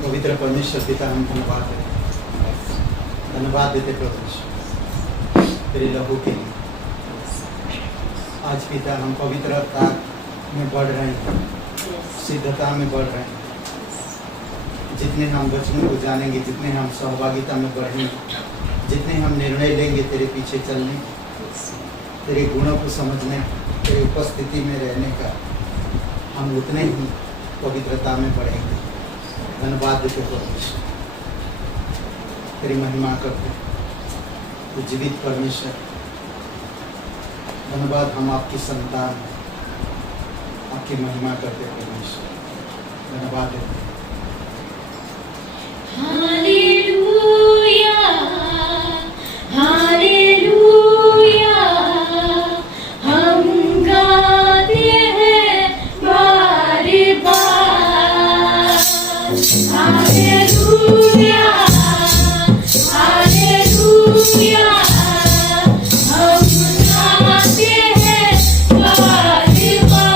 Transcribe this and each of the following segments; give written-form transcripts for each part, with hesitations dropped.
पवित्र परमेश्वर पिता, हम धन्यवाद देते प्रभु तेरे लहू के लिए। आज पिता हम पवित्रता में बढ़ रहे हैं, सिद्धता में बढ़ रहे हैं। जितने हम वचनों को जानेंगे, जितने हम सहभागिता में बढ़ेंगे, जितने हम निर्णय लेंगे तेरे पीछे चलने, तेरे गुणों को समझने, तेरी उपस्थिति में रहने का, हम उतने ही पवित्रता में बढ़ेंगे। धन्यवाद देते परमेश्वर, तेरी महिमा करते तो जीवित परमेश्वर। धन्यवाद, हम आपकी संतान, आपकी महिमा करते परमेश्वर। धन्यवाद देते। हालेलुया, हालेलुया, हम गाते हैं बार बार। हालेलुया, हालेलुया, हम गाते हैं बार बार।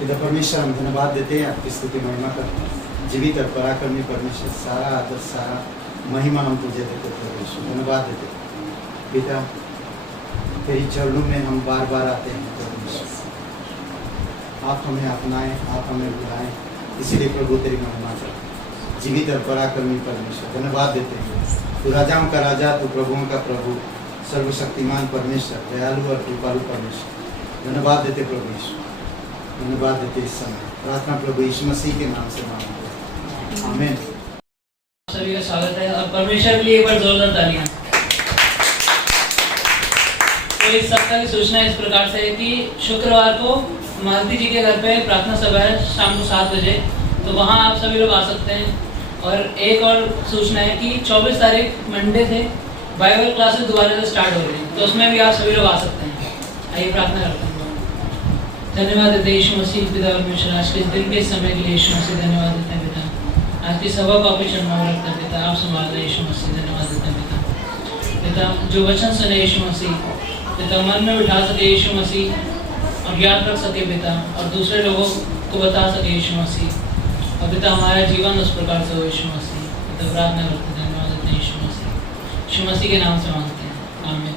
पिता परमेश्वर, हम धन्यवाद देते हैं आपकी स्तुति महिमा करते हैं। जीवित और पराक्रमी परमेश्वर, सारा आदर सारा महिमा हम तुझे देते परमेश्वर, धन्यवाद देते पिता। तेरी चरणों में हम बार बार आते हैं परमेश्वर, आप हमें अपनाएं, आप हमें बुलाएं, इसीलिए प्रभु तेरी महिमा कर। जीवित और पराक्रमी परमेश्वर, धन्यवाद देते हैं। तू राजाओं का राजा, तू प्रभुओं का प्रभु, सर्वशक्तिमान परमेश्वर, दयालु और कृपालु परमेश्वर, धन्यवाद देते प्रभु यीशु, धन्यवाद देते इस समय। प्रार्थना प्रभु यीशु मसीह के नाम से मांगते हैं, आमीन। सभी का स्वागत है और परमेश्वर के लिए एक बार जोरदार तालियां। तो इस सप्ताह की सूचना इस प्रकार से है कि शुक्रवार को मालती जी के घर पे प्रार्थना सभा है शाम को 7 बजे, तो वहाँ आप सभी लोग आ सकते हैं। और एक और सूचना है कि 24 तारीख मंडे से बाइबल क्लासेस दोबारा से स्टार्ट हो रही हैं, तो उसमें भी आप सभी लोग आ सकते हैं। आइए प्रार्थना करते हैं। धन्यवाद देते यीशु मसीह पिता परमेश्वर, आज के दिन के समय के लिए यीशु मसीह धन्यवाद देते हैं पिता। आज की सभा को आपके चरणों में रखते हैं पिता, आप संभाल रहे यीशु मसीह, धन्यवाद देते हैं पिता। पिता जो वचन सुने यीशु मसीह, पिता मन में बिठा सके यीशु मसीह, और याद रख सके पिता, और दूसरे लोगों को बता सके यीशु मसीह, और पिता हमारा जीवन उस प्रकार से हो यीशु मसीह। पिता प्रार्थना करते हैं, धन्यवाद देते हैं यीशु मसीह, यीशु मसीह के नाम से मांगते हैं, आमीन।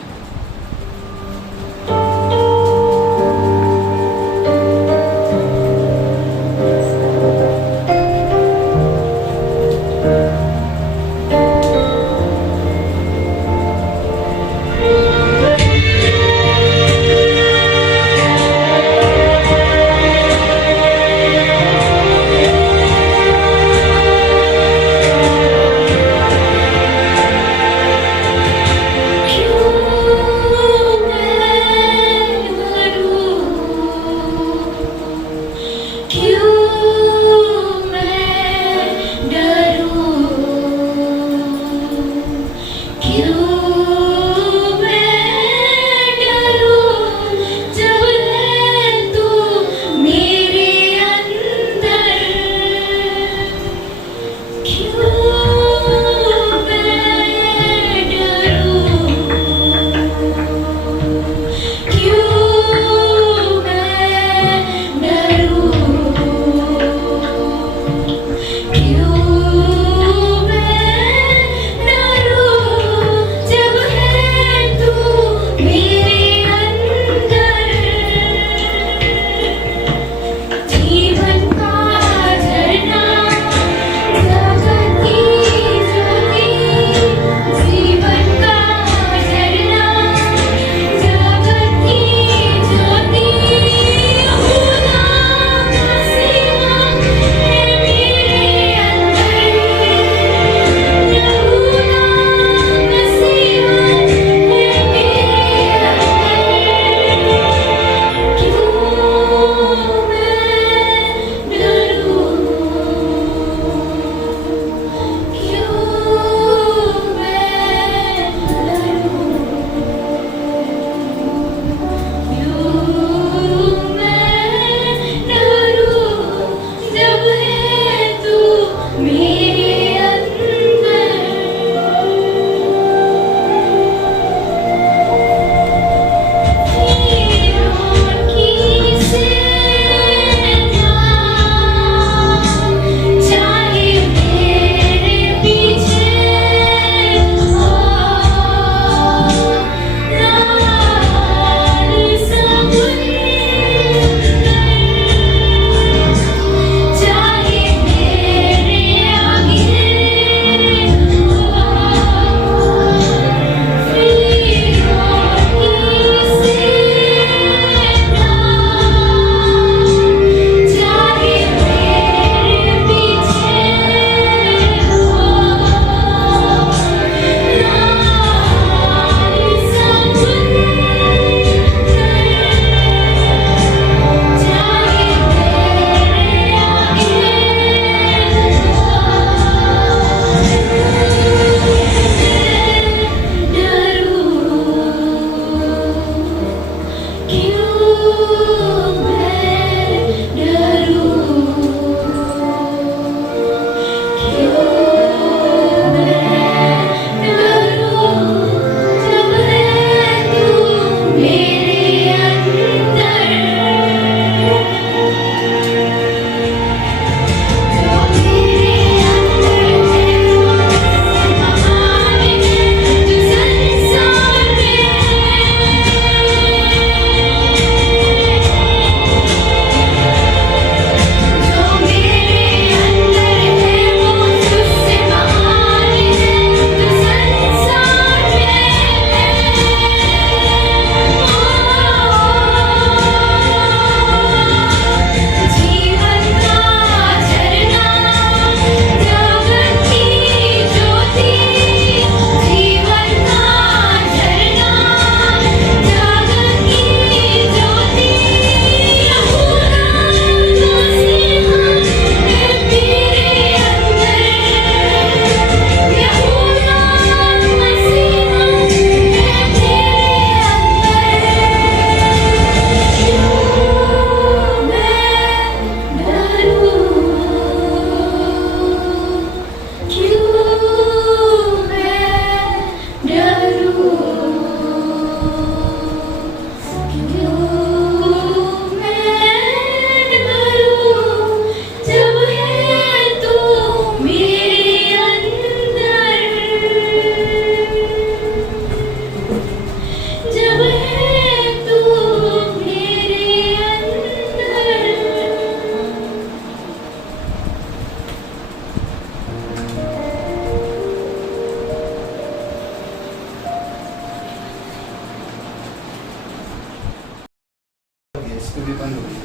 इसको भी बंद हो गया।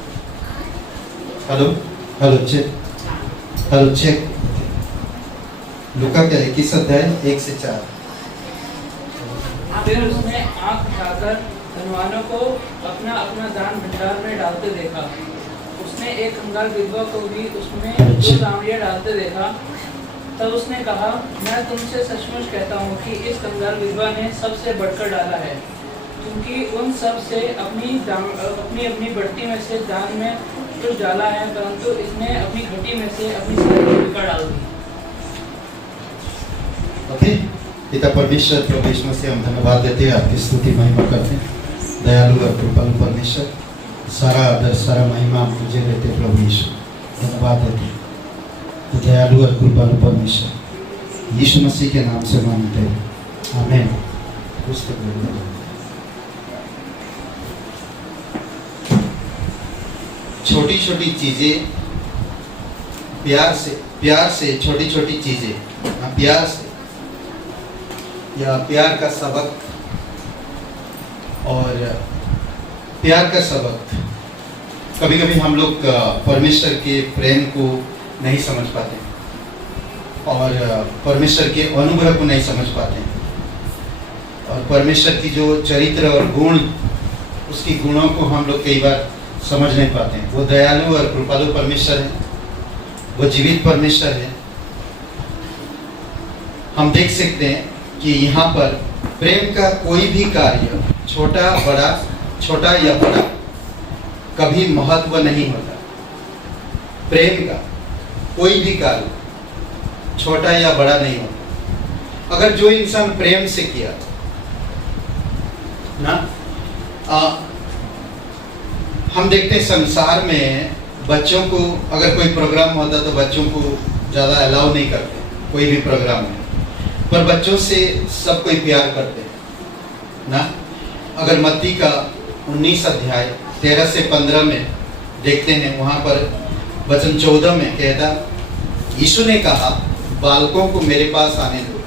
Hello hello check, hello check. लूका क्या 21 अध्याय 1 से 4। फिर उसने आंख उठाकर धनवानों को अपना अपना दान भंडार में डालते देखा। उसने एक कंगाल विधवा को भी उसमें 2 तांबड़ियां डालते देखा। तब उसने कहा, मैं तुमसे सचमुच कहता हूँ कि इस कंगाल विधवा ने सबसे बढ़कर डाला है, क्योंकि उन सब से अपनी अपनी बढ़ती में से दान में कुछ डाला है, परंतु इसने अपनी घटी में से अपनी सारी भूमिका डाल दी। ओके, पिता परमेश्वर प्रभु यीशु मसीह हम धन्यवाद देते हैं, आपकी स्तुति महिमा करते हैं। दयालु और कृपालु परमेश्वर, सारा आदर सारा महिमा हम तुझे देते हैं प्रभु यीशु, धन्यवाद देते हैं। तो दयालु और कृपालु परमेश्वर यीशु मसीह के नाम से मांगते हैं, आमीन। छोटी छोटी चीजें प्यार से छोटी छोटी चीजें प्यार से या प्यार का सबक और प्यार का सबक। कभी कभी हम लोग परमेश्वर के प्रेम को नहीं समझ पाते और परमेश्वर के अनुग्रह को नहीं समझ पाते और परमेश्वर की जो चरित्र और गुण, उसकी गुणों को हम लोग कई बार समझ नहीं पाते हैं। वो दयालु और कृपालु परमेश्वर है, वो जीवित परमेश्वर है। हम देख सकते हैं कि यहाँ पर प्रेम का कोई भी कार्य, छोटा या बड़ा, कभी महत्व नहीं होता। प्रेम का कोई भी कार्य छोटा या बड़ा नहीं होता। अगर जो इंसान प्रेम से किया ना, हम देखते हैं संसार में बच्चों को अगर कोई प्रोग्राम होता तो बच्चों को ज़्यादा अलाउ नहीं करते कोई भी प्रोग्राम में, पर बच्चों से सब कोई प्यार करते हैं ना। अगर मत्ती का 19 अध्याय 13 से 15 में देखते हैं, वहाँ पर वचन 14 में कहता, यीशु ने कहा, बालकों को मेरे पास आने दो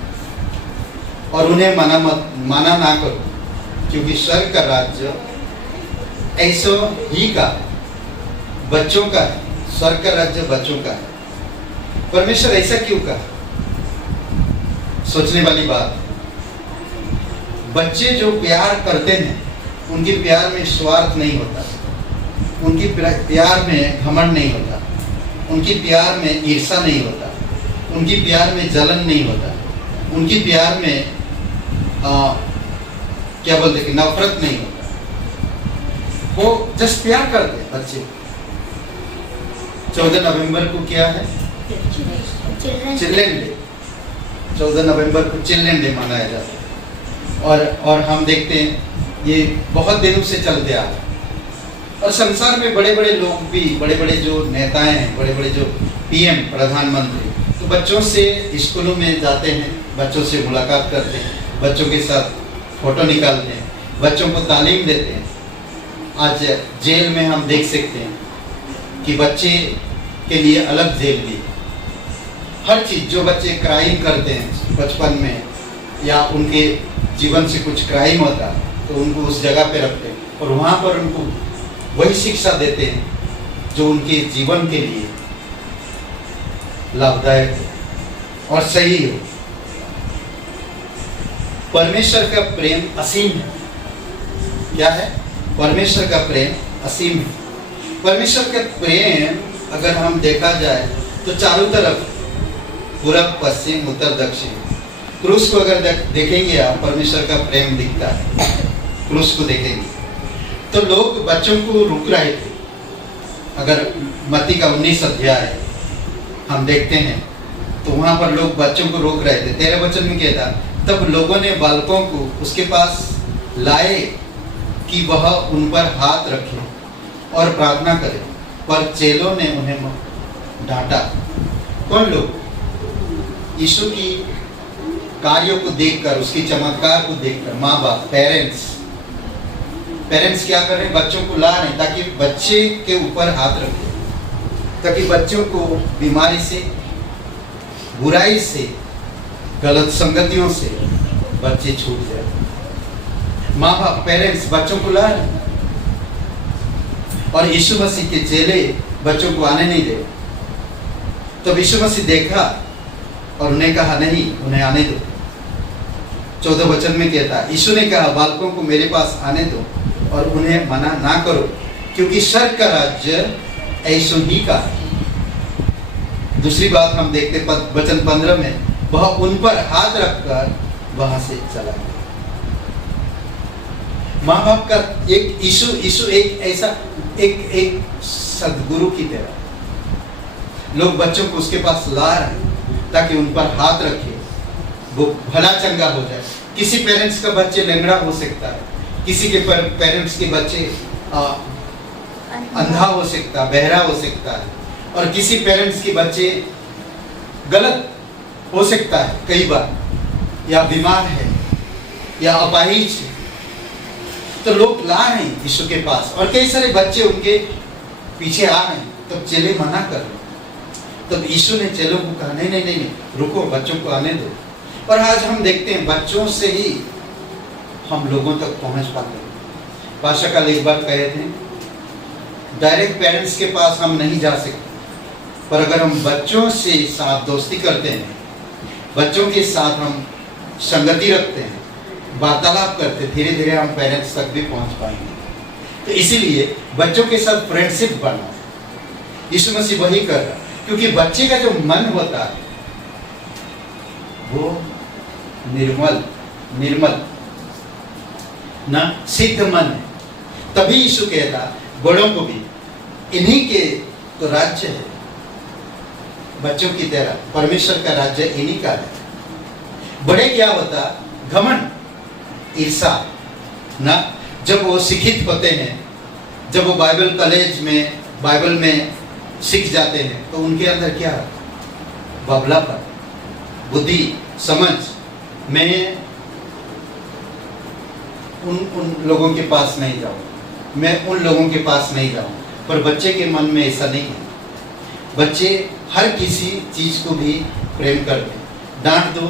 और उन्हें मना ना करो, क्योंकि स्वर्ग का राज्य ऐसा ही का बच्चों का है। स्वर्ग का राज्य बच्चों का है। परमेश्वर ऐसा क्यों कहा? सोचने वाली बात। बच्चे जो प्यार करते हैं, उनके प्यार में स्वार्थ नहीं होता, उनकी प्यार में घमंड नहीं होता, उनकी प्यार में ईर्ष्या नहीं होता, उनकी प्यार में जलन नहीं होता, उनकी प्यार में क्या बोलते कि नफरत नहीं होता। वो जस्ट प्यार करते हैं बच्चे। 14 नवंबर को क्या है? Children day. 14 नवंबर को चिल्ड्रन डे मनाया जाता है और हम देखते हैं ये बहुत दिनों से चलते आ रहा है। और संसार में बड़े बड़े लोग भी, बड़े बड़े जो नेताएं हैं, बड़े बड़े जो पीएम प्रधानमंत्री, तो बच्चों से स्कूलों में जाते हैं, बच्चों से मुलाकात करते हैं, बच्चों के साथ फोटो निकालते हैं, बच्चों को तालीम देते हैं। आज जेल में हम देख सकते हैं कि बच्चे के लिए अलग जेल दी। हर चीज़, जो बच्चे क्राइम करते हैं बचपन में या उनके जीवन से कुछ क्राइम होता तो उनको उस जगह पे रखते हैं और वहाँ पर उनको वही शिक्षा देते हैं जो उनके जीवन के लिए लाभदायक हो और सही हो। परमेश्वर का प्रेम असीम है। क्या है? परमेश्वर का प्रेम असीम है। परमेश्वर का प्रेम अगर हम देखा जाए तो चारों तरफ, पूरब पश्चिम उत्तर दक्षिण, क्रूस को अगर देखेंगे आप, परमेश्वर का प्रेम दिखता है। क्रूस को देखेंगे तो लोग बच्चों को रुक रहे थे। अगर मत्ती का 19 अध्याय हम देखते हैं तो वहाँ पर लोग बच्चों को रोक रहे थे। 13 वचन में कहता, तब लोगों ने बालकों को उसके पास लाए कि वह उन पर हाथ रखे और प्रार्थना करे, पर चेलों ने उन्हें डांटा। कौन लोग? यीशु की कार्यों को देखकर, उसकी चमत्कार को देखकर माँ बाप, पेरेंट्स क्या कर रहे हैं? बच्चों को ला रहे हैं ताकि बच्चे के ऊपर हाथ रखें, ताकि बच्चों को बीमारी से, बुराई से, गलत संगतियों से बच्चे छूट जाए। माँ बाप, पेरेंट्स बच्चों को ला रहे हैं। और यीशु मसीह के चेले बच्चों को आने नहीं दे। तो यीशु मसीह देखा और उन्हें कहा नहीं, उन्हें आने दो। 14 वचन में कहता है, यीशु ने कहा बालकों को मेरे पास आने दो और उन्हें मना ना करो, क्योंकि स्वर्ग का राज्य ऐसो ही का है। दूसरी बात हम देखते वचन 15 में, वह उन पर हाथ रखकर वहां से चला गया। माँ बाप का एक यीशु एक ऐसा एक सदगुरु की तरह लोग बच्चों को उसके पास ला रहे हैं ताकि उन पर हाथ रखे, वो भला चंगा हो जाए। किसी पेरेंट्स का बच्चे लंगड़ा हो सकता है, किसी के पेरेंट्स के बच्चे अंधा हो सकता, बहरा हो सकता है, और किसी पेरेंट्स के बच्चे गलत हो सकता है कई बार, या बीमार है या अपाहिज है। तो लोग ला रहे हैं यीशु के पास और कई सारे बच्चे उनके पीछे आ रहे हैं। तब चेले मना कर रहे, तब यीशु ने चेलों को कहा नहीं नहीं नहीं, रुको, बच्चों को आने दो। और आज हम देखते हैं बच्चों से ही हम लोगों तक पहुंच पाते हैं। पाशा कल एक बार कहे थे, डायरेक्ट पेरेंट्स के पास हम नहीं जा सकते, पर अगर हम बच्चों से साथ दोस्ती करते हैं, बच्चों के साथ हम संगति रखते हैं, वार्तालाप करते, धीरे धीरे हम पेरेंट्स तक भी पहुंच पाएंगे। तो इसीलिए बच्चों के साथ फ्रेंडशिप बना, यीशु मसीह वही कर रहा है, क्योंकि बच्चे का जो मन होता है वो निर्मल ना सिद्ध मन है। तभी यीशु कहता बड़ों को भी, इन्हीं के तो राज्य है, बच्चों की तरह परमेश्वर का राज्य इन्हीं का है। बड़े क्या होता, घमंड, ईर्षा ना। जब वो शिक्षित होते हैं, जब वो बाइबल कॉलेज में बाइबल में सीख जाते हैं, तो उनके अंदर क्या है, बबलापन, बुद्धि, समझ। मैं उन लोगों के पास नहीं जाऊँ, मैं उन लोगों के पास नहीं जाऊँ। पर बच्चे के मन में ऐसा नहीं है। बच्चे हर किसी चीज को भी प्रेम करते हैं। डांट दो,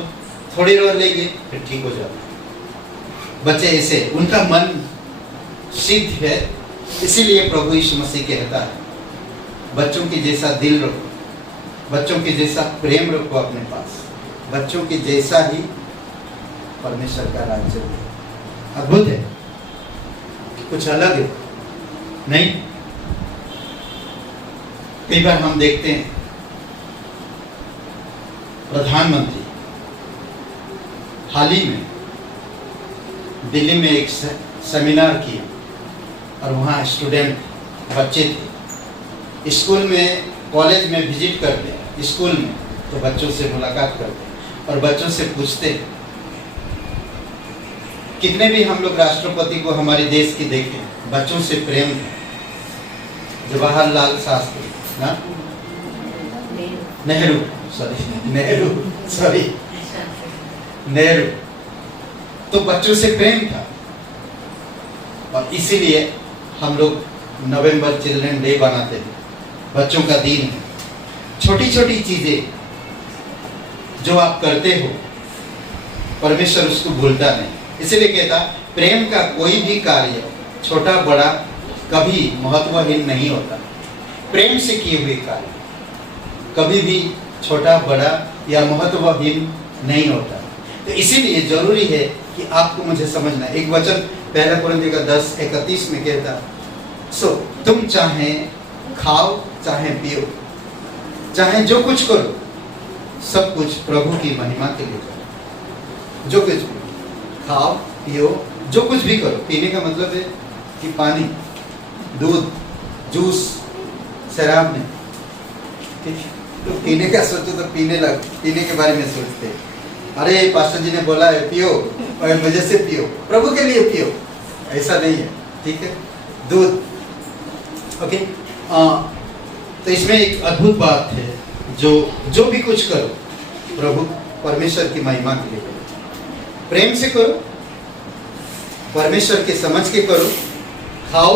थोड़ी देर लेंगे, फिर ठीक हो जाता है। बच्चे ऐसे, उनका मन सिद्ध है। इसीलिए प्रभु यीशु मसीह कहता है, बच्चों के जैसा दिल रखो, बच्चों के जैसा प्रेम रखो अपने पास, बच्चों के जैसा ही परमेश्वर का राज्य है। अद्भुत है, कुछ अलग है नहीं। कई बार हम देखते हैं प्रधानमंत्री हाल ही में दिल्ली में एक सेमिनार किया और वहाँ स्टूडेंट बच्चे थे, स्कूल में कॉलेज में विजिट करते हैं, स्कूल में तो बच्चों से मुलाकात करते हैं और बच्चों से पूछते हैं। कितने भी हम लोग राष्ट्रपति को हमारे देश की देखें, बच्चों से प्रेम था। जवाहरलाल शास्त्री ना, नेहरू तो बच्चों से प्रेम था। और इसीलिए हम लोग नवंबर चिल्ड्रन डे बनाते हैं, बच्चों का दिन है। छोटी छोटी चीजें जो आप करते हो, परमेश्वर उसको भूलता नहीं। इसीलिए कहता, प्रेम का कोई भी कार्य छोटा बड़ा कभी महत्वहीन नहीं होता। प्रेम से किए हुए कार्य कभी भी छोटा बड़ा या महत्वहीन नहीं होता। तो इसीलिए जरूरी है कि आपको मुझे समझना। एक वचन पहला कुरिन्थियों का 10:31 में कहता, सो तुम चाहे खाओ चाहे पियो, चाहे जो कुछ करो, सब कुछ प्रभु की महिमा के लिए करो। जो कुछ भी खाओ पियो, जो कुछ भी करो। पीने का मतलब है कि पानी, दूध, जूस, शराब नहीं, ठीक है। तो पीने का सोचो तो पीने के बारे में सोचते हैं, अरे पास्टर जी ने बोला है पियो और मजे से पियो, प्रभु के लिए पियो, ऐसा नहीं है, ठीक है। दूध, ओके। तो इसमें एक अद्भुत बात है, जो भी कुछ करो प्रभु परमेश्वर की महिमा के लिए करो, प्रेम से करो, परमेश्वर के समझ के करो, खाओ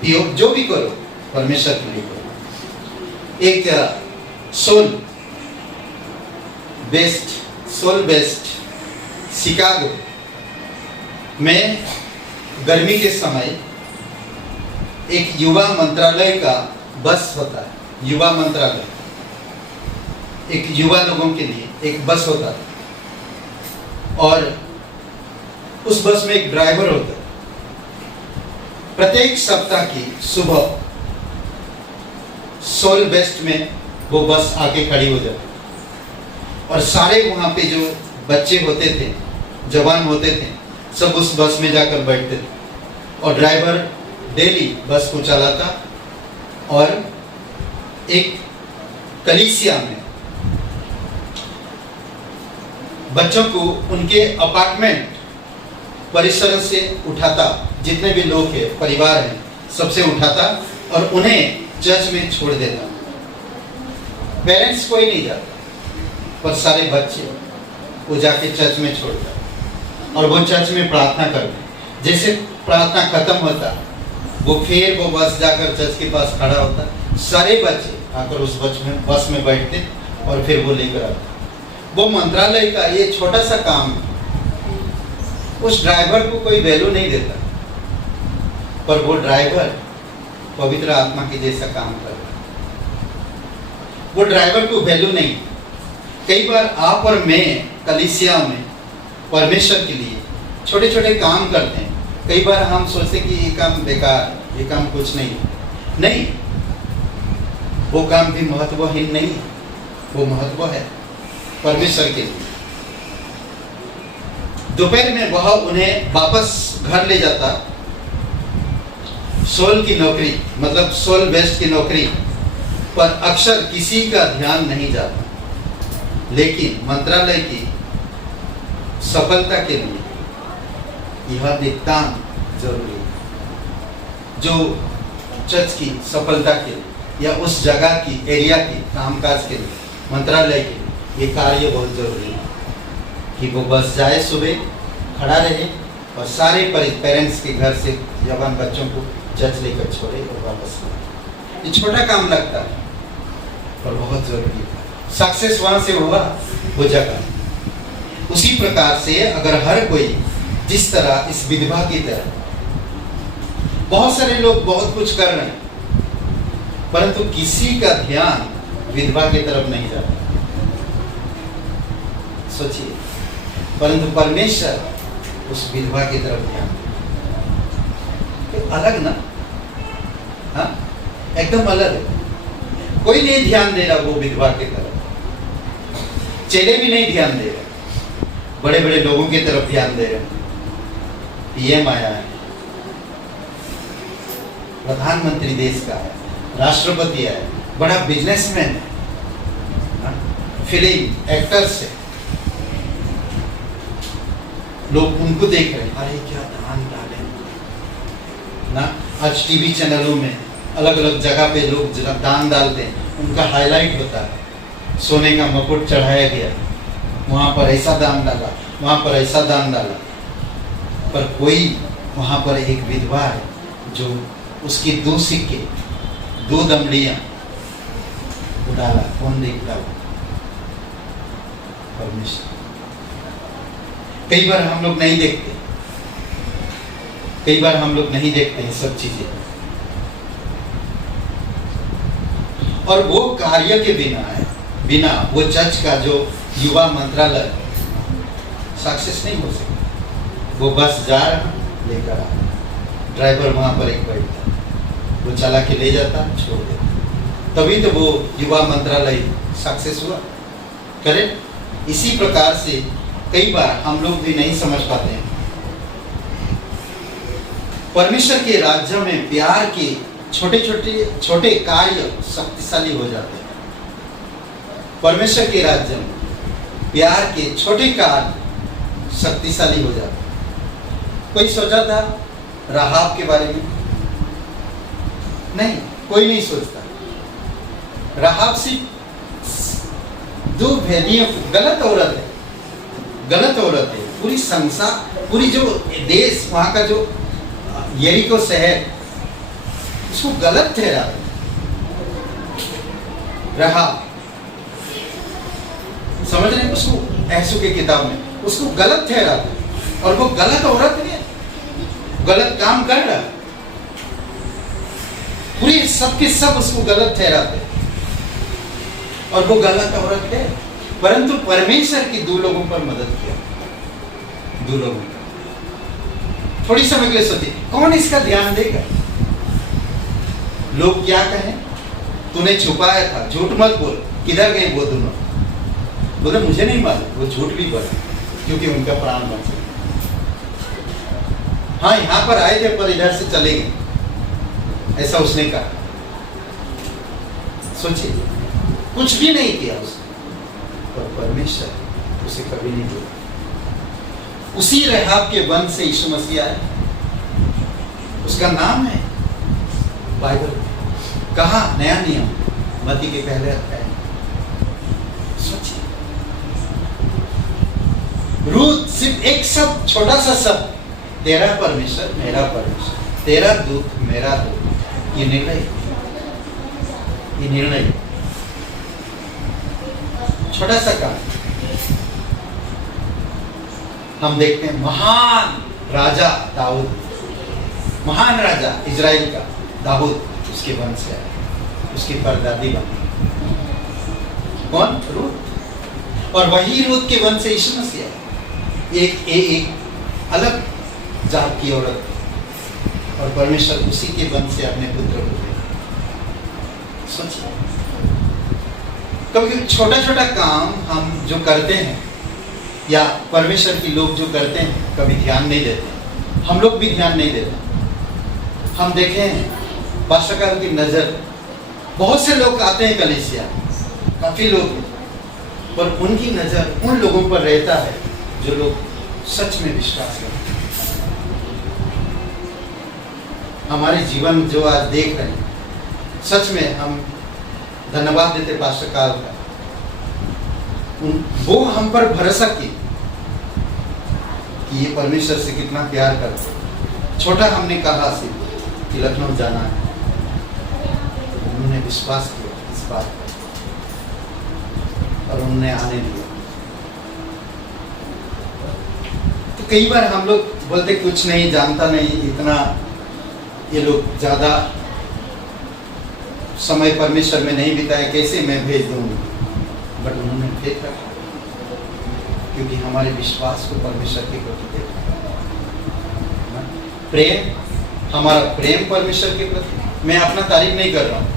पियो, जो भी करो परमेश्वर के लिए करो। एक सोल बेस्ड शिकागो में गर्मी के समय एक युवा मंत्रालय का बस होता है, युवा मंत्रालय, एक युवा लोगों के लिए एक बस होता है, और उस बस में एक ड्राइवर होता है। प्रत्येक सप्ताह की सुबह सोल वेस्ट में वो बस आके खड़ी हो जाती, और सारे वहां पे जो बच्चे होते थे, जवान होते थे, सब उस बस में जाकर बैठते थे, और ड्राइवर डेली बस को चलाता, और एक कलीसिया में बच्चों को उनके अपार्टमेंट परिसर से उठाता, जितने भी लोग हैं, परिवार हैं, सबसे उठाता और उन्हें चर्च में छोड़ देता। पेरेंट्स कोई नहीं जाता, पर सारे बच्चे वो जाके चर्च में छोड़ता, और वो चर्च में प्रार्थना करते। जैसे प्रार्थना खत्म होता, वो फिर वो बस जाकर चर्च के पास खड़ा होता, सारे बच्चे आकर उस बस में बैठते और फिर वो लेकर आते। वो मंत्रालय का ये छोटा सा काम, उस ड्राइवर को कोई वैल्यू नहीं देता, पर वो ड्राइवर पवित्र आत्मा के जैसा काम कर रहा है। वो ड्राइवर को वैल्यू नहीं। कई बार आप और मैं कलीसिया में परमेश्वर के लिए छोटे छोटे काम करते हैं। कई बार हम सोचते कि ये काम बेकार, ये काम कुछ नहीं, वो काम भी महत्वहीन नहीं है, वो महत्व है परमेश्वर के लिए। दोपहर में वह उन्हें वापस घर ले जाता, सोल की नौकरी, मतलब सोल वेस्ट की नौकरी पर अक्सर किसी का ध्यान नहीं जाता, लेकिन मंत्रालय की सफलता के लिए यह नितांत जरूरी है। जो चर्च की सफलता के लिए या उस जगह की, एरिया की कामकाज के लिए, मंत्रालय के लिए ये कार्य बहुत जरूरी है कि वो बस जाए, सुबह खड़ा रहे और सारे पेरेंट्स के घर से जवान बच्चों को चर्च लेकर छोड़े और वापस आए। ये छोटा काम लगता है पर बहुत जरूरी है। सक्सेस वहां से हुआ वो जगह। उसी प्रकार से अगर हर कोई जिस तरह इस विधवा की तरह, बहुत सारे लोग बहुत कुछ कर रहे हैं परंतु किसी का ध्यान विधवा की तरफ नहीं जाता। सोचिए, परंतु परमेश्वर उस विधवा की तरफ ध्यान, तो अलग ना, हाँ, एकदम अलग है। कोई नहीं ध्यान दे रहा वो विधवा की तरफ, चेले भी नहीं ध्यान दे रहे, बड़े बड़े लोगों की तरफ ध्यान दे रहे। पीएम आया है, प्रधानमंत्री देश का है, राष्ट्रपति है, बड़ा बिजनेसमैन है, फिल्म एक्टर्स है, लोग उनको देख रहे हैं, अरे क्या दान डाले ना। आज टीवी चैनलों में अलग अलग जगह पे लोग दान डालते हैं, उनका हाईलाइट होता है, सोने का मुकुट चढ़ाया गया, वहाँ पर ऐसा दान डाला, वहाँ पर ऐसा दान डाला। पर कोई वहाँ पर एक विधवा है जो उसकी 2 सिक्के 2 दमड़ियाँ डाला, कौन देखता हो? परमेश्वर। कई बार हम लोग नहीं देखते, कई बार हम लोग नहीं देखते ये सब चीजें, और वो कार्य के बिना वो चर्च का जो युवा मंत्रालय सक्सेस नहीं हो सकता। वो बस जा रहा, लेकर आ, ड्राइवर वहां पर एक बैठता, वो चला के ले जाता, छोड़ देता, तभी तो वो युवा मंत्रालय सक्सेस हुआ। करेक्ट। इसी प्रकार से कई बार हम लोग भी नहीं समझ पाते हैं, परमेश्वर के राज्य में प्यार के छोटे कार्य शक्तिशाली हो जाते हैं। परमेश्वर के राज्य में प्यार के छोटे कार्य शक्तिशाली हो जाते हैं। कोई सोचा था राहाब के बारे में? नहीं, कोई नहीं सोचता। राहाब सिर्फ 2 भेदियों, गलत औरत है, पूरी संसार, पूरी जो देश, वहां का जो यरीको शहर, उसको गलत ठहरा राहाब। समझ रहे हैं? उसको ऐसू की किताब में उसको गलत ठहरा, और वो गलत औरत है, गलत काम कर रहा, पूरे सब के सब उसको गलत ठहराते, और वो गलत औरत है, परंतु परमेश्वर की 2 लोगों पर मदद किया, 2 लोगों पर। थोड़ी समय के लिए सोचिए, कौन इसका ध्यान देगा? लोग क्या कहें, तूने छुपाया था, झूठ मत बोल, किधर गए वो दोनों? बोले मुझे नहीं मालूम, वो झूठ भी बोले क्योंकि उनका प्राण बच गया। हाँ, यहां पर आए थे पर इधर से चले गए, ऐसा उसने कहा। सोचिए, कुछ भी नहीं किया उसने, पर परमेश्वर उसे कभी नहीं बोला। उसी रहाब के वंश से यीशु मसीह आए, उसका नाम है बाइबल। कहा? नया नियम, मत्ती के पहले अध्याय। सोचिए, रूथ सिर्फ एक शब्द, छोटा सा शब्द, तेरा परमेश्वर मेरा परमेश्वर, तेरा दुख मेरा दुख, ये निर्णय, ये निर्णय, छोटा सा काम। हम देखते हैं महान राजा दाऊद, महान राजा इजराइल का दाऊद, उसके वंश से आया, उसकी परदादी बनी कौन? रूथ। और वही रूथ के वंश से यीशु मसीह आया, एक अलग जात की औरत, और परमेश्वर उसी के वंश से अपने पुत्र को दे। सोचिए, कभी छोटा छोटा काम हम जो करते हैं, या परमेश्वर के लोग जो करते हैं, कभी ध्यान नहीं देते। हम लोग भी ध्यान नहीं देते। हम देखें पास्टर की नजर, बहुत से लोग आते हैं कलीसिया, काफी लोग, पर उनकी नजर उन लोगों पर रहता है जो लोग सच में विश्वास करते हैं। हमारे जीवन जो आज देख रहे हैं, सच में हम धन्यवाद देते पास्टर काल का, वो हम पर भरोसा की कि ये परमेश्वर से कितना प्यार करते। छोटा हमने कहा सिर्फ कि लखनऊ जाना है, उन्होंने विश्वास किया इस बात पर, और उन्होंने आने दिया। तो कई बार हम लोग बोलते कुछ नहीं, जानता नहीं, इतना ये लोग ज्यादा समय परमेश्वर में नहीं बिताए, कैसे मैं भेज दूंगी? बट उन्होंने भेज रखा, क्योंकि हमारे विश्वास को परमेश्वर के प्रति देखा, प्रेम, हमारा प्रेम परमेश्वर के प्रति। मैं अपना तारीफ नहीं कर रहा हूँ,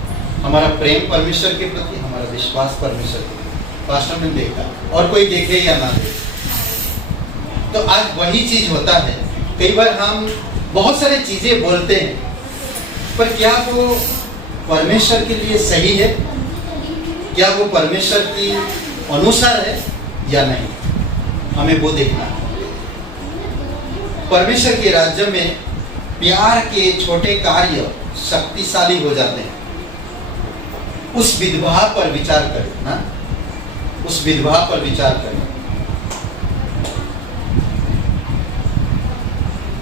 हमारा प्रेम परमेश्वर के प्रति, हमारा विश्वास परमेश्वर के प्रति, पास्टर ने देखा, और कोई देखे या ना देखे। तो आज वही चीज होता है। कई बार हम बहुत सारी चीजें बोलते हैं, पर क्या वो परमेश्वर के लिए सही है? क्या वो परमेश्वर की अनुसार है या नहीं? हमें वो देखना है। परमेश्वर के राज्य में प्यार के छोटे कार्य शक्तिशाली हो जाते हैं। उस विधवा पर विचार करें ना, उस विधवा पर विचार करें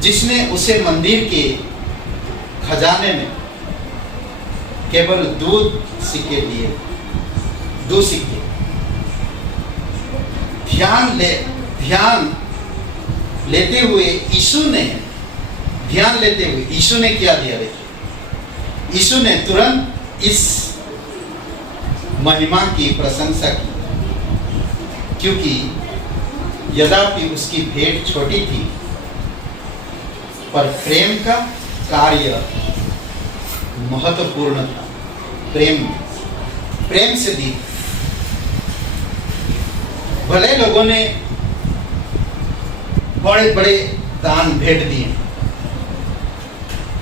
जिसने उसे मंदिर के खजाने में केवल 2 सिक्के दिए, 2 सिक्के। ध्यान लेते हुए यीशु ने क्या दिया? देखिए, यीशु ने तुरंत इस महिमा की प्रशंसा की, क्योंकि यद्यपि उसकी भेंट छोटी थी, पर प्रेम का कार्य महत्वपूर्ण था। प्रेम से दी। भले लोगों ने बड़े बड़े दान भेंट दिए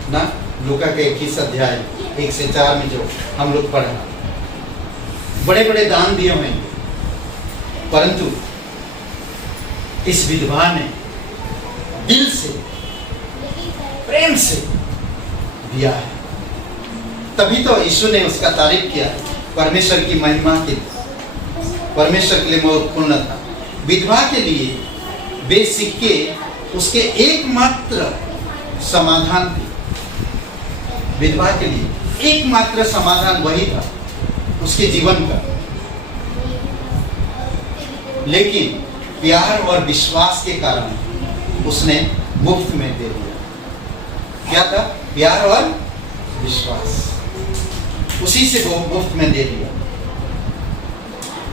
ना, लूका के 21 अध्याय 1 से 4 में जो हम लोग पढ़ा, बड़े बड़े दान दिए होंगे, परंतु इस विधवा ने दिल से, प्रेम से दिया है। तभी तो यीशु ने उसका तारीफ किया, परमेश्वर की महिमा के, परमेश्वर के लिए महत्वपूर्ण था। विधवा के लिए वे सिक्के उसके एकमात्र समाधान थे। विधवा के लिए एकमात्र समाधान वही था उसके जीवन का, लेकिन प्यार और विश्वास के कारण उसने मुफ्त में दे दिया। क्या था? प्यार और विश्वास। उसी से वो मुफ्त में दे दिया।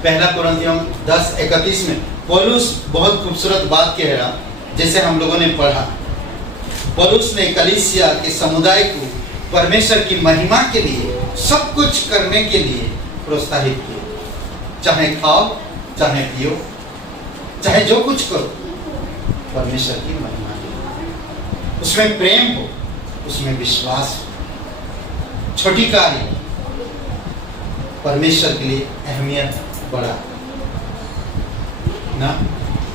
पहला कुरिन्थियों 10:31 में पौलुस बहुत खूबसूरत बात कह रहा, जैसे हम लोगों ने पढ़ा। पौलुस ने कलीसिया के समुदाय को परमेश्वर की महिमा के लिए सब कुछ करने के लिए प्रोत्साहित किया। चाहे खाओ, चाहे पियो, चाहे जो कुछ करो, परमेश्वर की महिमा के। उसमें प्रेम हो, उसमें विश्वास हो। छोटी कार्य परमेश्वर के लिए अहमियत बढ़ा ना।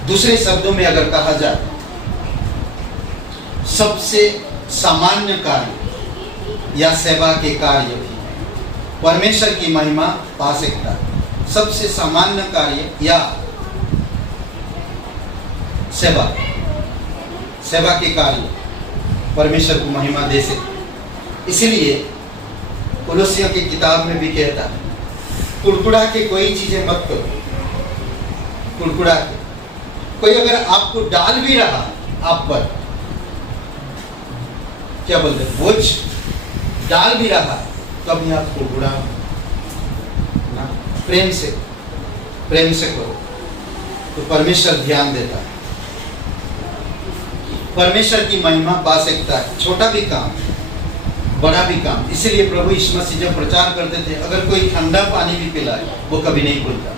दूसरे शब्दों में अगर कहा जाए, सबसे सामान्य कार्य या सेवा के कार्य भी परमेश्वर की महिमा पा सकता है। सबसे सामान्य कार्य या सेवा के कार्य परमेश्वर को महिमा दे सकते। इसीलिए कोलोसियों की किताब में भी कहता है, कुड़कुड़ा के कोई चीजें मत करो। कुड़कुड़ा के कोई अगर आपको डाल भी रहा आप पर, क्या बोलते हैं, बोझ डाल भी रहा, तब आप कुड़कुड़ा ना, प्रेम से करो तो परमेश्वर ध्यान देता है। परमेश्वर की महिमा पा सकता है, छोटा भी काम, बड़ा भी काम। इसलिए प्रभु यीशु मसीह जब प्रचार करते थे, अगर कोई ठंडा पानी भी पिलाए वो कभी नहीं बोलता,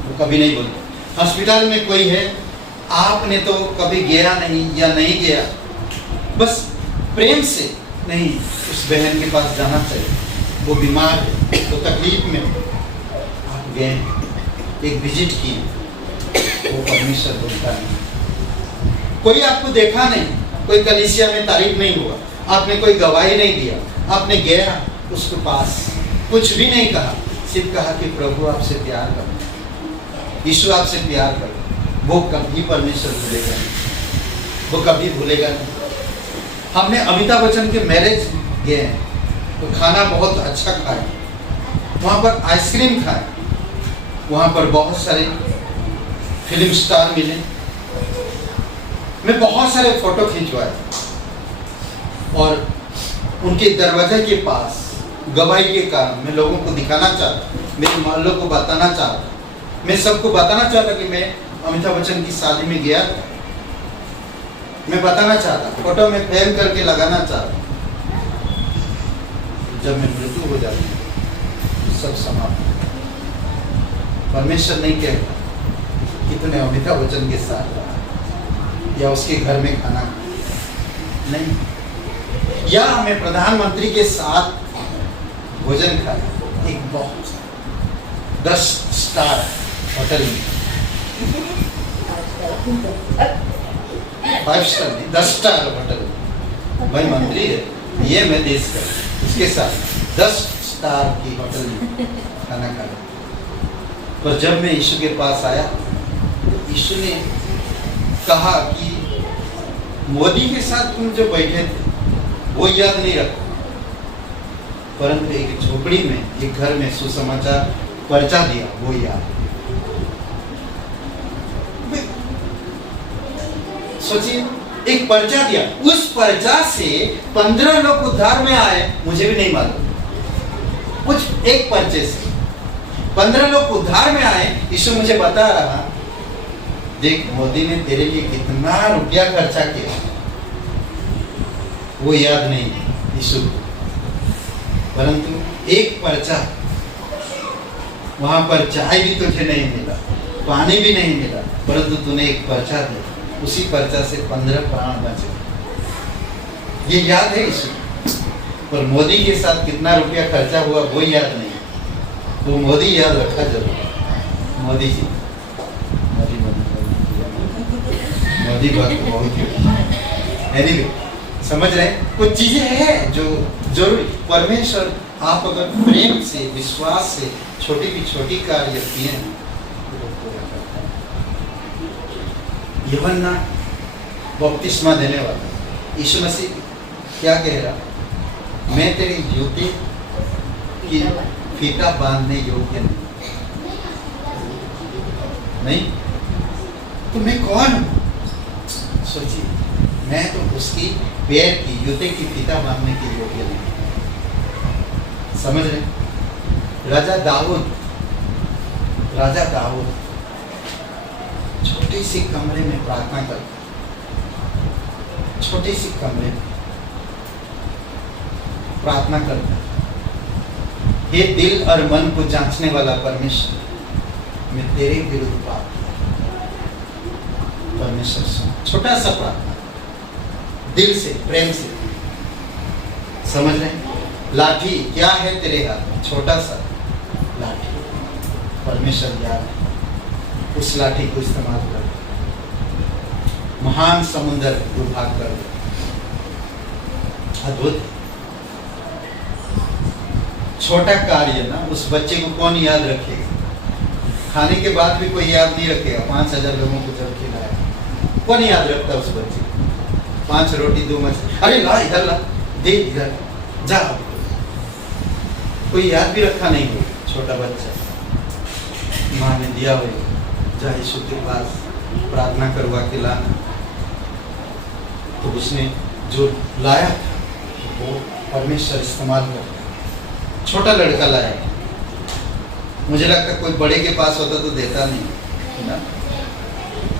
वो कभी नहीं बोलता। हॉस्पिटल में कोई है, आपने तो कभी गया नहीं या नहीं गया, बस प्रेम से नहीं, उस बहन के पास जाना चाहिए, वो बीमार है तो तकलीफ में, आप गए, एक विजिट किए, वो परमेश्वर बोलता नहीं। कोई आपको देखा नहीं, कोई कलीसिया में तारीफ नहीं हुआ, आपने कोई गवाही नहीं दिया, आपने गया उसके पास, कुछ भी नहीं कहा, सिर्फ कहा कि प्रभु आपसे प्यार करता, यीशु आपसे प्यार करता, वो कभी परमेश्वर भूलेगा नहीं, वो कभी भूलेगा नहीं। हमने अमिताभ बच्चन के मैरिज गए तो खाना बहुत अच्छा खाया, वहाँ पर आइसक्रीम खाए, वहाँ पर बहुत सारे फिल्म स्टार मिले, मैं बहुत सारे फोटो खिंचवाए और उनके दरवाजे के पास गवाही के कारण मैं लोगों को दिखाना चाहता, मेरे मोहल्लों को बताना चाहता, मैं सबको बताना चाहता कि मैं अमिताभ बच्चन की शादी में गया था, मैं बताना चाहता, फोटो में फ्रेम करके लगाना चाहता। जब मैं मृत्यु हो जाती सब समाप्त। परमेश्वर नहीं कहता कि तूने अमिताभ बच्चन के साथ रहा या उसके घर में खाना नहीं, या मैं प्रधानमंत्री के साथ भोजन खाया एक बहुत 10 स्टार होटल में, 5 स्टार नहीं 10 स्टार होटल में, भाई मंत्री है ये मैं देश का, उसके साथ 10 स्टार की होटल में खाना खाया। पर जब मैं यीशु के पास आया, यीशु ने कहा कि मोदी के साथ तुम जो बैठे थे वो याद नहीं रखा, परंतु एक झोपड़ी में एक घर में सुसमाचार पर्चा दिया वो याद। सोचिए, एक पर्चा दिया, उस पर्चा से 15 लोग उद्धार में आए, मुझे भी नहीं मालूम, कुछ एक पर्चे से 15 लोग उद्धार में आए। यीशु मुझे बता रहा, देख मोदी ने तेरे लिए कितना रुपया खर्चा किया, वो याद नहीं यीशु को, परंतु एक पर्चा, वहां पर चाय भी तुझे नहीं मिला, पानी भी नहीं मिला, परंतु तूने एक पर्चा दिया, उसी पर्चा से 15 प्राण बचे। ये याद है यीशु, पर मोदी के साथ कितना रुपया खर्चा हुआ वो याद नहीं, वो मोदी याद रखा जरूर। मोदी जी, मोदी बात बहुत एनीवे, समझ रहे हैं, कुछ चीजें हैं जो जरूरी। परमेश्वर आप अगर प्रेम से, विश्वास से छोटी भी छोटी कार्य किए हैं तो पूरा करता है। यूहन्ना बपतिस्मा देने वाला यीशु मसीह क्या कह रहा, मैं तेरे जूते की फीता बांधने योग्य नहीं, तो मैं कौन हूं? सोचिए, मैं तो उसकी पैर की जूते की फीता बांधने के योग्य नहीं। समझ रहे? राजा दाऊद छोटी सी कमरे में प्रार्थना करता, छोटी सी कमरे में प्रार्थना करता, हे दिल और मन को जांचने वाला परमेश्वर, मैं तेरे विरुद्ध पाप किया। परमेश्वर सुन, छोटा सा प्रार्थना, दिल से, प्रेम से। समझ रहे? लाठी क्या है तेरे हाथ में? छोटा सा लाठी। परमेश्वर ज्ञान है, उस लाठी को इस्तेमाल कर, महान समुद्र दुर्भाग कर दो। अद्भुत। छोटा कार्य ना, उस बच्चे को कौन याद रखेगा? खाने के बाद भी कोई याद नहीं रखेगा। 5000 लोगों को जब खिलाया, कौन याद रखता उस बच्चे को? 5 रोटी 2 मछली, अरे ला इधर, ला दे इधर, जा। कोई याद भी रखा नहीं हो। छोटा बच्चा, माँ ने दिया हो, जा यीशु के पास प्रार्थना करवा के लाना। तो उसने जो लाया था वो परमेश्वर इस्तेमाल करता। छोटा लड़का लाया, मुझे लगता कोई बड़े के पास होता तो देता नहीं ना?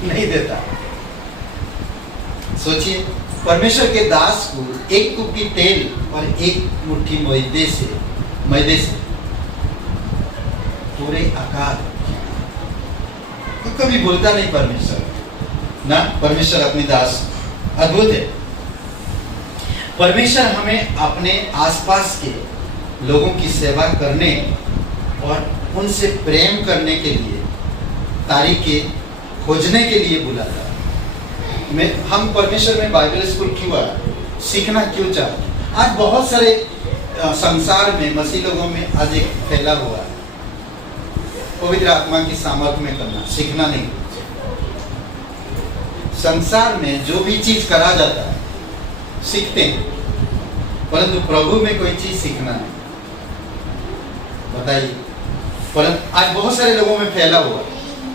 नहीं देता। सोचिए, परमेश्वर के दास को एक कुप्पी तेल और एक मुट्ठी मैदे से पूरे आकार, तो कभी बोलता नहीं परमेश्वर ना। परमेश्वर अपनी दास, अद्भुत है। परमेश्वर हमें अपने आसपास के लोगों की सेवा करने और उनसे प्रेम करने के लिए, तारीखें खोजने के लिए बुलाता है। हम परमेश्वर में बाइबल स्कूल क्यों आए? सीखना क्यों चाहते? आज बहुत सारे संसार में मसीह लोगों में आज एक फैला हुआ है, पवित्र आत्मा की सामर्थ्य में करना, सीखना नहीं। संसार में जो भी चीज करा जाता है सीखते हैं, परंतु प्रभु में कोई चीज सीखना नहीं। बताइए, परंतु आज बहुत सारे लोगों में फैला हुआ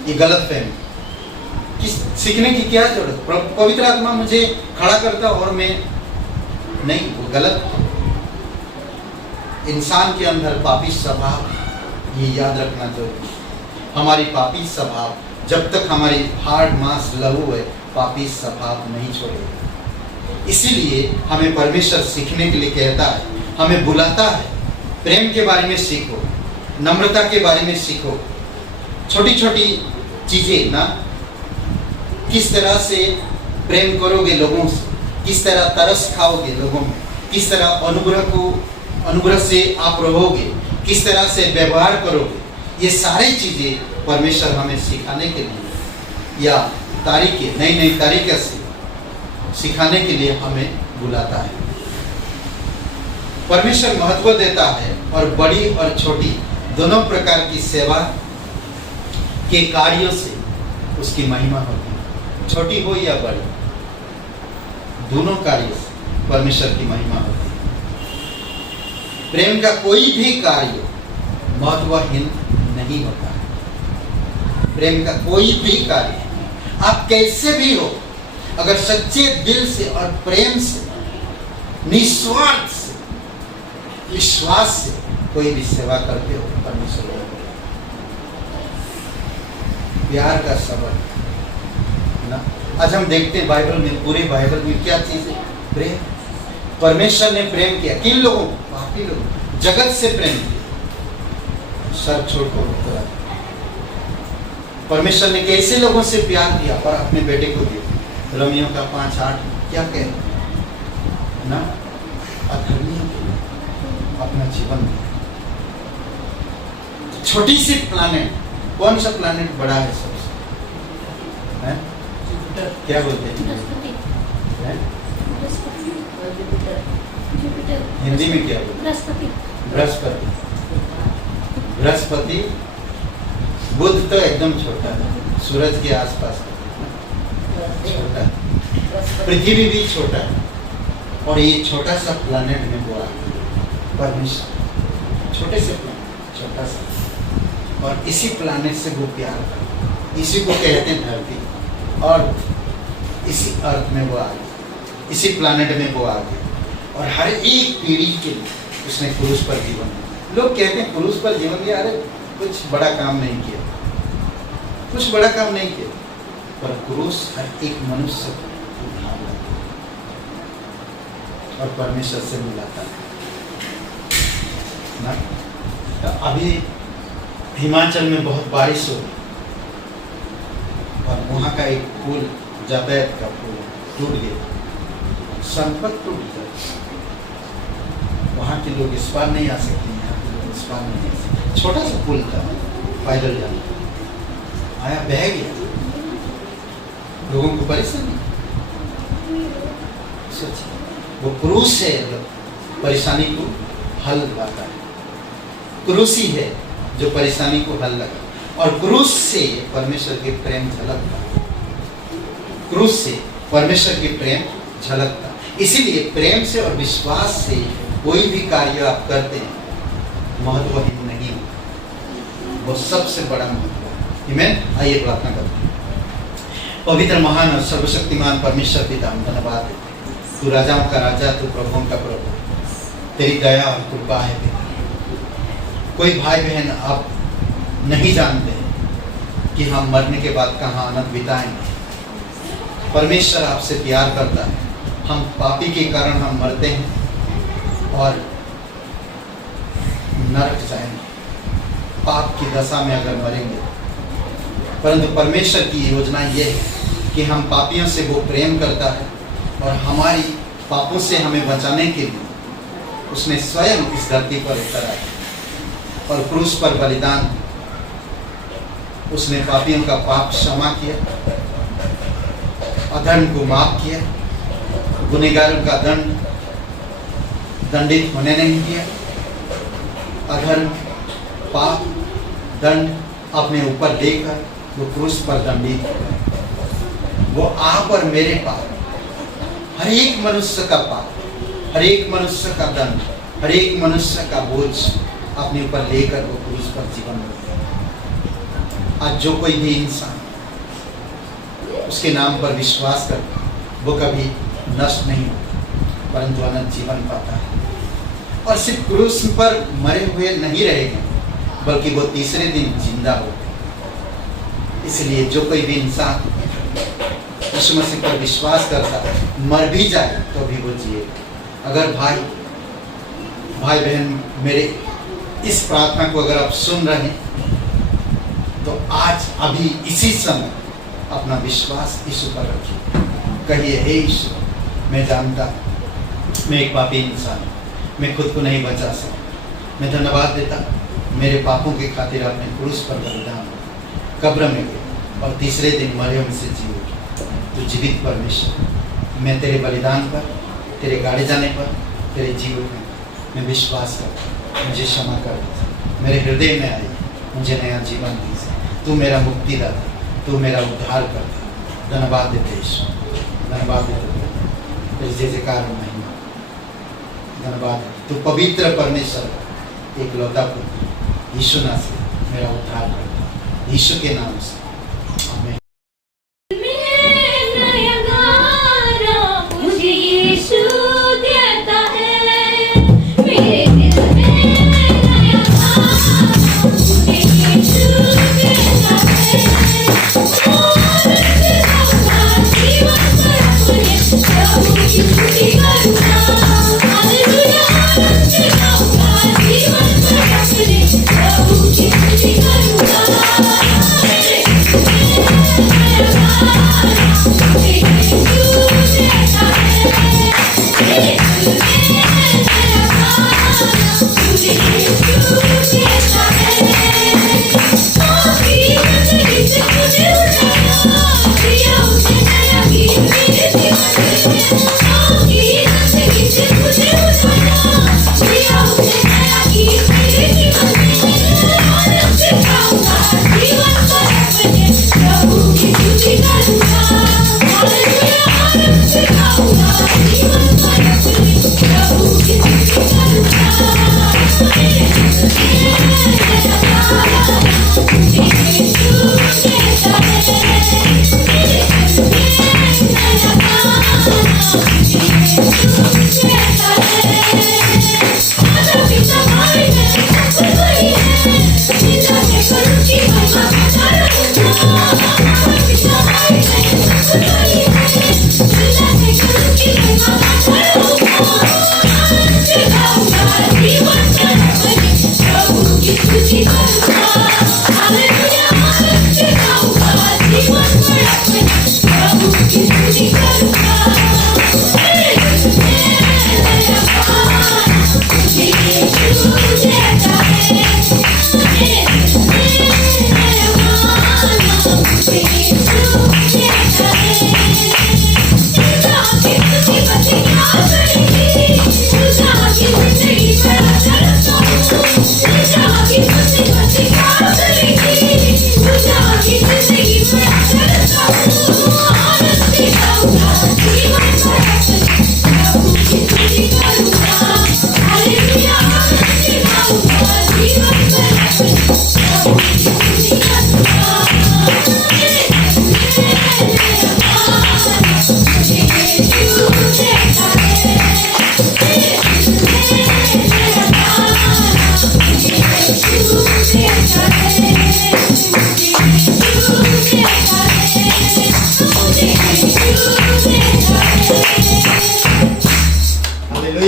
ये गलत फहमी कि सीखने की क्या जरूरत? पवित्र आत्मा मुझे खड़ा करता और मैं नहीं, वो गलत। इंसान के अंदर पापी स्वभाव, ये याद रखना जरूरी। हमारी पापी स्वभाव, जब तक हमारी हार्ड मांस लहू है, पापी स्वभाव नहीं छोड़ेगा। इसीलिए हमें परमेश्वर सीखने के लिए कहता है, हमें बुलाता है, प्रेम के बारे में सीखो, नम्रता के बारे में सीखो, छोटी छोटी चीजें ना, किस तरह से प्रेम करोगे लोगों से, किस तरह तरस खाओगे लोगों में, किस तरह अनुग्रह से आप रहोगे, किस तरह से व्यवहार करोगे, ये सारी चीजें परमेश्वर हमें सिखाने के लिए या नई नई तरीके से सिखाने के लिए हमें बुलाता है। परमेश्वर महत्व देता है और बड़ी और छोटी दोनों प्रकार की सेवा के कार्यों से उसकी महिमा होती है। छोटी हो या बड़ी, दोनों कार्यों से परमेश्वर की महिमा होती है। प्रेम का कोई भी कार्य महत्वहीन नहीं होता है। प्रेम का कोई भी कार्य, आप कैसे भी हो, अगर सच्चे दिल से और प्रेम से, निस्वार्थ से, विश्वास से कोई भी सेवा करते हो, परमेश्वर प्यार का सबक ना। आज हम देखते हैं बाइबल में, पूरे बाइबल में क्या चीज है? प्रेम। परमेश्वर ने प्रेम किया किन लोगों? पापी लोगों। जगत से प्रेम किया, सब छोड़कर उतरा। परमेश्वर ने कैसे लोगों से प्यार किया और अपने बेटे को दिया। रोमियो का 5:8 क्या कहता ना? अधर्मियों के लिए अपना जीवन दिया। छोटी सी प्लानेट, कौन सा प्लानेट बड़ा है सबसे? है? क्या बोलते हैं? हिंदी में क्या बोलते? बृहस्पति। बृहस्पति। बुध तो एकदम छोटा है, सूरज के आसपास छोटा, पृथ्वी भी छोटा है, और ये छोटा सा प्लैनेट में हुआ परमेश्वर, छोटे से प्लैनेट, छोटा सा, और इसी प्लैनेट से वो प्यार करता, इसी को कहते हैं धरती, और इसी अर्थ में वो आ गया, इसी प्लैनेट में वो आ गया, और हर एक पीढ़ी के लिए उसने क्रूस पर जीवन दिया। लोग कहते हैं क्रूस पर जीवन दिया, अरे कुछ बड़ा काम नहीं किया, कुछ बड़ा काम नहीं किया, पर क्रूस हर एक मनुष्य को उठाता और परमेश्वर से मिलाता है ना। तो अभी हिमाचल में बहुत बारिश हो रही और वहाँ का एक पुल, जाबैत का पुल टूट गया, संपत्ति टूट गया। वहाँ के लोग इस पार नहीं आ सकते, यहाँ के लोग इस पार नहीं आ सकते। छोटा सा पुल था, पैदल जाना, आया बह गया, लोगों को परेशानी। सोचिए, वो क्रूस से परेशानी को हल लाता है, क्रूसी है जो परेशानी को हल लगा, और क्रूस से परमेश्वर के प्रेम झलकता, क्रूस से परमेश्वर के प्रेम झलकता। इसीलिए प्रेम से और विश्वास से कोई भी कार्य आप करते हैं महत्वहीन नहीं, वो सबसे बड़ा महत्व है। आमीन। आइए प्रार्थना करते हैं। पवित्र महान और सर्वशक्तिमान परमेश्वर पिता, हम धन्यवाद देते हैं, तू राजाओं का राजा, तू प्रभुओं का प्रभु, तेरी दया और कृपा है पिता। कोई भाई बहन आप नहीं जानते कि हम मरने के बाद कहाँ आनंद बिताएंगे। परमेश्वर आपसे प्यार करता है। हम पापी के कारण हम मरते हैं और नरक जाएंगे, पाप की दशा में अगर मरेंगे। परंतु परमेश्वर की योजना ये है कि हम पापियों से वो प्रेम करता है और हमारी पापों से हमें बचाने के लिए उसने स्वयं इस धरती पर उतर आया और क्रूस पर बलिदान, उसने पापियों का पाप क्षमा किया, अधर्म को माफ किया, गुनहगारों का दंडित होने नहीं दिया, अधर्म पाप दंड अपने ऊपर लेकर वो क्रूस पर दंडित हो। वो आप और मेरे पाप, हर एक मनुष्य का पाप, हर एक मनुष्य का दंड, हर एक मनुष्य का बोझ अपने ऊपर लेकर वो क्रूस पर जीवन में। आज जो कोई भी इंसान उसके नाम पर विश्वास करता है वो कभी नष्ट नहीं होता परंतु अनंत जीवन पाता है। और सिर्फ क्रूस पर मरे हुए नहीं रहेंगे बल्कि वो तीसरे दिन जिंदा हो। इसलिए जो कोई भी इंसान यीशु मसीह पर विश्वास करता है, मर भी जाए तो भी वो जिए। अगर भाई बहन मेरे इस प्रार्थना को अगर आप सुन रहे हैं तो आज अभी इसी समय अपना विश्वास यीशु पर रखिए। कहिए, हे यीशु, मैं जानता मैं एक पापी इंसान हूँ, मैं खुद को नहीं बचा सकता। मैं धन्यवाद देता मेरे पापों के खातिर आपने क्रूस पर बलिदान, कब्र में गए और तीसरे दिन मरे हुए से जी उठे। तो जीवित परमेश्वर, मैं तेरे बलिदान पर, तेरे गाड़े जाने पर, तेरे जीवन में मैं विश्वास करता, मुझे क्षमा कर दे, मेरे हृदय में आई, मुझे नया जीवन दीजिए। तू मेरा मुक्तिदाता, तू मेरा उद्धार करता। धन्यवाद देते ईश्वर, धन्यवाद देते तेरे जय जयकार महिमा। धन्यवाद, तू पवित्र परमेश्वर एक लौता पुत्र यीशु नाम से मेरा उद्धार करता, यीशु के नाम से आमीन। नया गाना मुझे यीशु देता है, मेरे दिल में नया गाना मुझे यीशु देता है। और मैं जीवन पर अपने प्रभु की स्तुति करूँगा। हालेलुया, मैं जीवन पर अपने प्रभु की स्तुति करूँगा।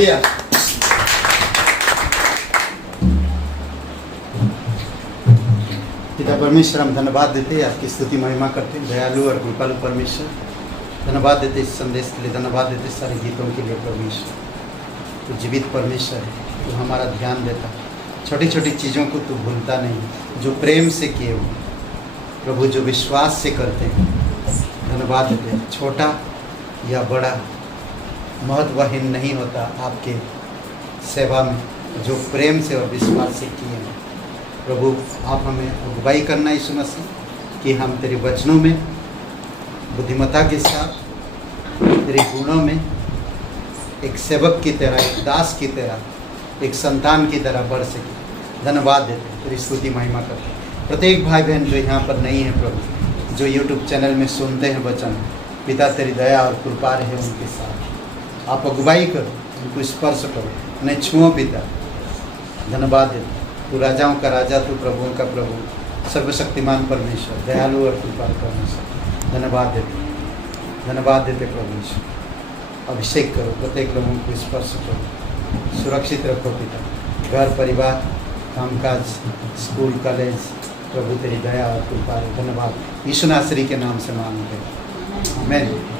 हालेलुया। पिता परमेश्वर, हम धन्यवाद देते हैं, आपकी स्तुति महिमा करते हैं, दयालु और कृपालु परमेश्वर। धन्यवाद देते इस संदेश के लिए, धन्यवाद देते सारे गीतों के लिए। परमेश्वर तो जीवित परमेश्वर है, तो हमारा ध्यान देता, छोटी छोटी चीज़ों को तो भूलता नहीं, जो प्रेम से किए हो प्रभु, जो विश्वास से करते हैं। धन्यवाद देते हैं, छोटा या बड़ा महत्वहीन नहीं होता आपके सेवा में, जो प्रेम से और विश्वास से किए हैं। प्रभु आप हमें अगुवाई करना यीशु मसीह, कि हम तेरे वचनों में बुद्धिमत्ता के साथ, तेरे गुणों में एक सेवक की तरह, एक दास की तरह, एक संतान की तरह बढ़ सके। धन्यवाद देते हैं, तेरी स्तुति महिमा करते हैं। प्रत्येक भाई बहन जो यहाँ पर नहीं है प्रभु, जो यूट्यूब चैनल में सुनते हैं वचन, पिता तेरी दया और कृपा रहे उनके साथ। आप अगुवाई करो, उनको स्पर्श करो, उन्हें छुओ पिता। धन्यवाद देते, तू राजाओं का राजा, तू प्रभुओं का प्रभु, सर्वशक्तिमान परमेश्वर, दयालु और कृपालु परमेश्वर। धन्यवाद देते प्रभु यीशु। अभिषेक करो, प्रत्येक लोगों को स्पर्श करो, सुरक्षित रखो पिता। घर परिवार, कामकाज, स्कूल कॉलेज, प्रभु तेरी दया और कृपा। धन्यवाद, यीशु नासरी के नाम से मांगते हैं, आमीन।